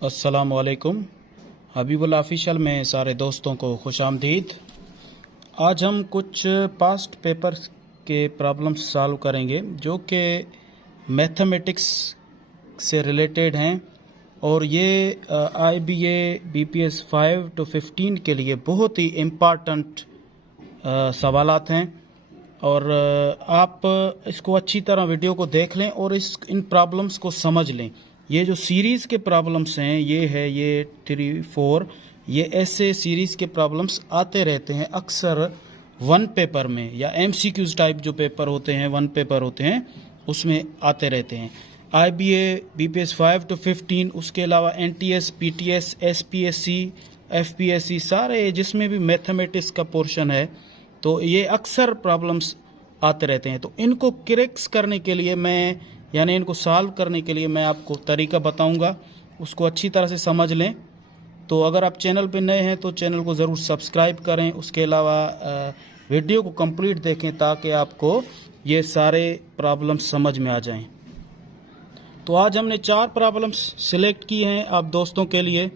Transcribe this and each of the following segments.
अस्सलाम वालेकुम। हबीबुल ऑफिशियल में सारे दोस्तों को खुशामदीद। आज हम कुछ पास्ट पेपर्स के प्रॉब्लम्स सॉल्व करेंगे जो कि मैथमेटिक्स से रिलेटेड हैं और ये IBA BPS 5 to 15 के लिए बहुत ही इम्पॉर्टेंट सवालात हैं और आप इसको अच्छी तरह वीडियो को देख लें और इन प्रॉब्लम्स को समझ लें। ये जो सीरीज़ के प्रॉब्लम्स हैं ये 3, 4 ये ऐसे सीरीज़ के प्रॉब्लम्स आते रहते हैं अक्सर वन पेपर में या MCQs टाइप जो पेपर होते हैं वन पेपर होते हैं उसमें आते रहते हैं। IBA BPS 5 to 15 उसके अलावा NTS PTS SPSC FPSC सारे जिसमें भी मैथमेटिक्स का पोर्शन है तो ये अक्सर प्रॉब्लम्स आते रहते हैं। तो इनको क्रैक्स करने के लिए इनको सॉल्व करने के लिए मैं आपको तरीका बताऊंगा, उसको अच्छी तरह से समझ लें। तो अगर आप चैनल पे नए हैं तो चैनल को ज़रूर सब्सक्राइब करें, उसके अलावा वीडियो को कंप्लीट देखें ताकि आपको ये सारे प्रॉब्लम्स समझ में आ जाएं। तो आज हमने 4 प्रॉब्लम्स सिलेक्ट किए हैं आप दोस्तों के लिए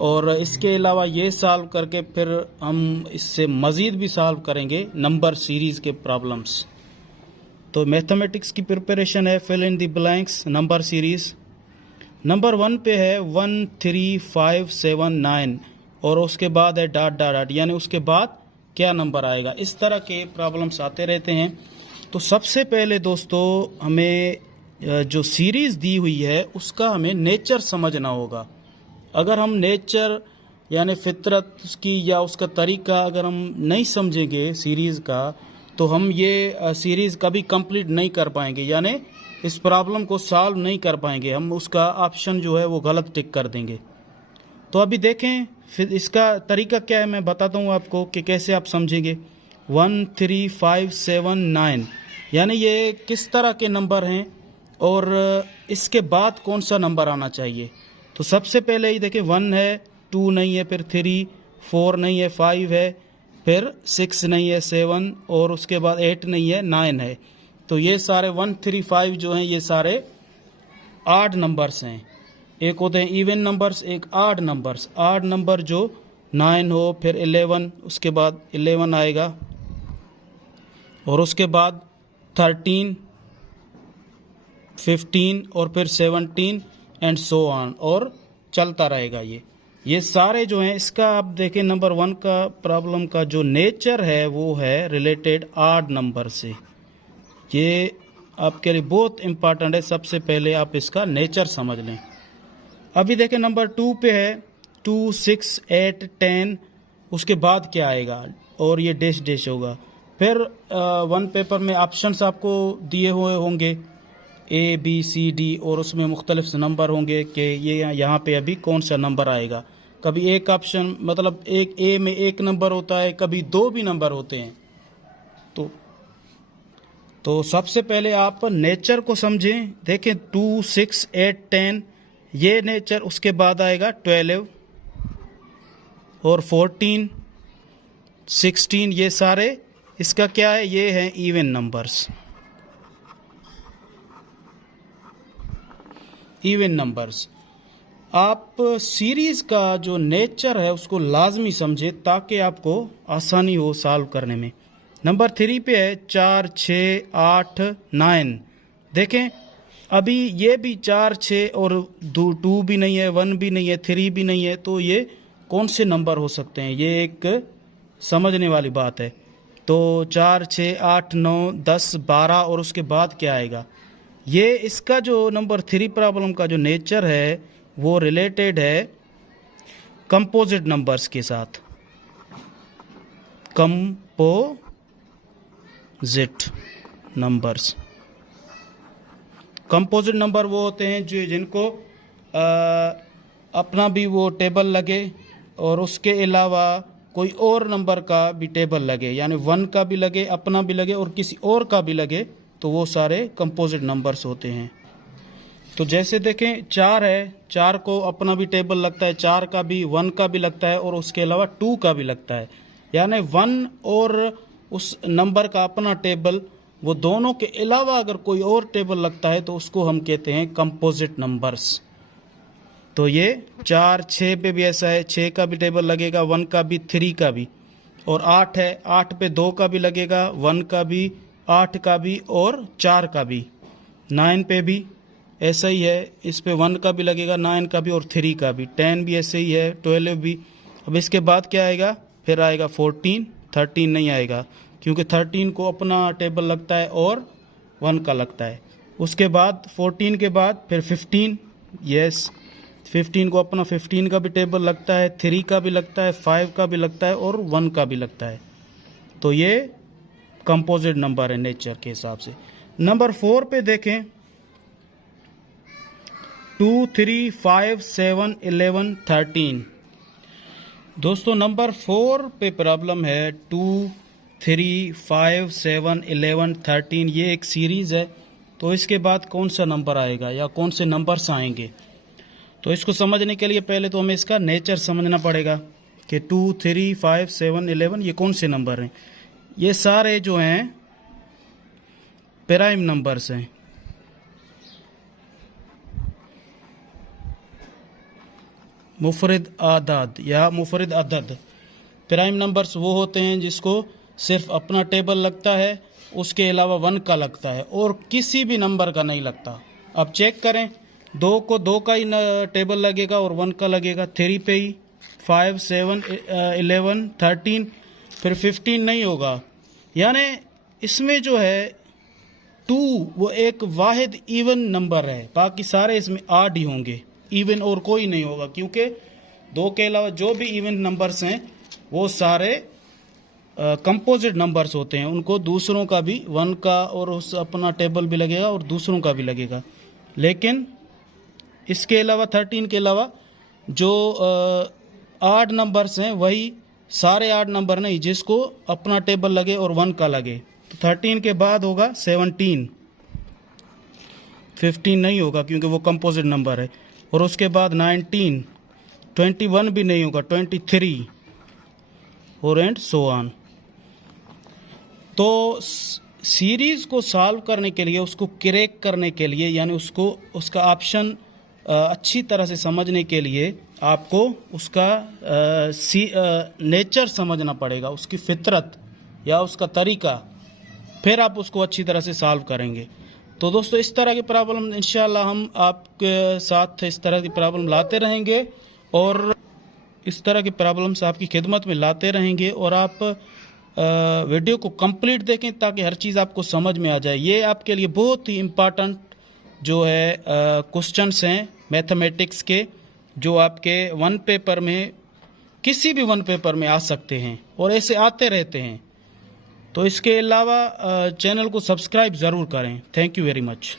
और इसके अलावा ये सॉल्व करके फिर हम इससे मज़ीद भी सॉल्व करेंगे नंबर सीरीज़ के प्रॉब्लम्स। तो मैथमेटिक्स की प्रिपरेशन है fill in the blanks number series. Number 1 पे है 1 3 5 7 9 और उसके बाद है डॉट डॉट डॉट, यानी उसके बाद क्या नंबर आएगा। इस तरह के प्रॉब्लम्स आते रहते हैं। तो सबसे पहले दोस्तों हमें जो सीरीज़ दी हुई है उसका हमें नेचर समझना होगा। अगर हम नेचर यानी फितरत उसकी या उसका तरीका अगर हम नहीं समझेंगे सीरीज़ का तो हम ये सीरीज़ कभी कंप्लीट नहीं कर पाएंगे, यानी इस प्रॉब्लम को सॉल्व नहीं कर पाएंगे। हम उसका ऑप्शन जो है वो गलत टिक कर देंगे। तो अभी देखें फिर इसका तरीका क्या है, मैं बताता हूँ आपको कि कैसे आप समझेंगे। 1 3 5 7 9 यानी ये किस तरह के नंबर हैं और इसके बाद कौन सा नंबर आना चाहिए। तो सबसे पहले ही देखें 1 है, 2 नहीं है, फिर 3, 4 नहीं है, 5 है, फिर 6 नहीं है, 7 और उसके बाद 8 नहीं है, 9 है। तो ये सारे 1 3 5 जो हैं ये सारे आड नंबर्स हैं। एक होते हैं इवन नंबर्स, एक आड नंबर्स। आड नंबर जो 9 हो, फिर 11, उसके बाद 11 आएगा और उसके बाद 13 15 और फिर 17 एंड सो ऑन और चलता रहेगा। ये सारे जो हैं इसका आप देखें नंबर 1 का प्रॉब्लम का जो नेचर है वो है रिलेटेड आड नंबर से। ये आपके लिए बहुत इम्पॉर्टेंट है, सबसे पहले आप इसका नेचर समझ लें। अभी देखें नंबर 2 पे है 2 6 8 10, उसके बाद क्या आएगा और ये डैश डैश होगा। फिर वन पेपर में ऑप्शंस आपको दिए हुए होंगे ABCD और उसमें मुख्तलिफ नंबर होंगे कि ये यहाँ पे अभी कौन सा नंबर आएगा। कभी एक ऑप्शन मतलब एक A में एक नंबर होता है, कभी 2 भी नंबर होते हैं। तो सबसे पहले आप नेचर को समझें। देखें 2 6 8 10 ये नेचर, उसके बाद आएगा 12 और 14 16, ये सारे इसका क्या है, ये है इवन नंबर्स। इवन नंबर्स आप सीरीज़ का जो नेचर है उसको लाजमी समझे ताकि आपको आसानी हो सॉल्व करने में। नंबर 3 पे है 4 6 8 9। देखें अभी ये भी 4 6 और 2 भी नहीं है, 1 भी नहीं है, 3 भी नहीं है, तो ये कौन से नंबर हो सकते हैं, ये एक समझने वाली बात है। तो 4 6 8 9 10 12 और उसके बाद क्या आएगा। ये इसका जो नंबर 3 प्रॉब्लम का जो नेचर है वो रिलेटेड है कंपोजिट नंबर्स के साथ। कंपोजिट नंबर वो होते हैं जो जिनको अपना भी वो टेबल लगे और उसके अलावा कोई और नंबर का भी टेबल लगे, यानी 1 का भी लगे, अपना भी लगे और किसी और का भी लगे, तो वो सारे कंपोजिट नंबर्स होते हैं। तो जैसे देखें 4 है, 4 को अपना भी टेबल लगता है, 4 का भी, 1 का भी लगता है और उसके अलावा 2 का भी लगता है, यानी 1 और उस नंबर का अपना टेबल, वो दोनों के अलावा अगर कोई और टेबल लगता है तो उसको हम कहते हैं कंपोजिट नंबर्स। तो ये 4 6 पे भी ऐसा है, 6 का भी टेबल लगेगा, 1 का भी, 3 का भी, और 8 है, 8 पे 2 का भी लगेगा, 1 का भी, 8 का भी और 4 का भी। 9 पे भी ऐसा ही है, इस पे 1 का भी लगेगा, 9 का भी और 3 का भी। 10 भी ऐसे ही है, 12 भी। अब इसके बाद क्या आएगा, फिर आएगा 14, 13 नहीं आएगा क्योंकि 13 को अपना टेबल लगता है और 1 का लगता है। उसके बाद 14 के बाद फिर 15, यस 15 को अपना 15 का भी टेबल लगता है, 3 का भी लगता है, 5 का भी लगता है और 1 का भी लगता है। तो ये कंपोजिट नंबर है नेचर के हिसाब से। नंबर 4 पे देखें, 2 3 5 7 11 13। दोस्तों नंबर 4 पे प्रॉब्लम है 2 3 5 7 11 13। ये एक सीरीज है, तो इसके बाद कौन सा नंबर आएगा या कौन से नंबर्स आएंगे, तो इसको समझने के लिए पहले तो हमें इसका नेचर समझना पड़ेगा कि 2 3 5 7 11 ये कौन से नंबर हैं। ये सारे जो हैं प्राइम नंबर्स हैं। मुफरद आदाद या मुफरद अदद। प्राइम नंबर्स वो होते हैं जिसको सिर्फ अपना टेबल लगता है, उसके अलावा 1 का लगता है और किसी भी नंबर का नहीं लगता। अब चेक करें, 2 को 2 का ही टेबल लगेगा और 1 का लगेगा, 3 पे ही, 5 7 11 13, फिर 15 नहीं होगा। यानी इसमें जो है 2 वो एक वाहिद इवन नंबर है, बाकी सारे इसमें आड ही होंगे, इवन और कोई नहीं होगा क्योंकि 2 के अलावा जो भी इवन नंबर्स हैं वो सारे कंपोजिट नंबर्स होते हैं। उनको दूसरों का भी 1 का और उस अपना टेबल भी लगेगा और दूसरों का भी लगेगा। लेकिन इसके अलावा 13 के अलावा जो 8 नंबर्स हैं वही सारे 8 नंबर नहीं जिसको अपना टेबल लगे और 1 का लगे। तो 13 के बाद होगा 17, 15 नहीं होगा क्योंकि वो कंपोजिट नंबर है, और उसके बाद 19, 21 भी नहीं होगा, 23 और एंड सो ऑन। तो सीरीज को सॉल्व करने के लिए, उसको क्रैक करने के लिए, यानी उसको उसका ऑप्शन अच्छी तरह से समझने के लिए आपको उसका नेचर समझना पड़ेगा, उसकी फितरत या उसका तरीका, फिर आप उसको अच्छी तरह से सॉल्व करेंगे। तो दोस्तों इस तरह की प्रॉब्लम इंशाल्लाह हम आपके साथ इस तरह की प्रॉब्लम लाते रहेंगे और इस तरह की प्रॉब्लम्स आपकी खिदमत में लाते रहेंगे, और आप वीडियो को कंप्लीट देखें ताकि हर चीज़ आपको समझ में आ जाए। ये आपके लिए बहुत ही इम्पॉर्टेंट जो है क्वेश्चंस हैं मैथमेटिक्स के, जो आपके 1 पेपर में, किसी भी 1 पेपर में आ सकते हैं और ऐसे आते रहते हैं। तो इसके अलावा चैनल को सब्सक्राइब ज़रूर करें। Thank you very much.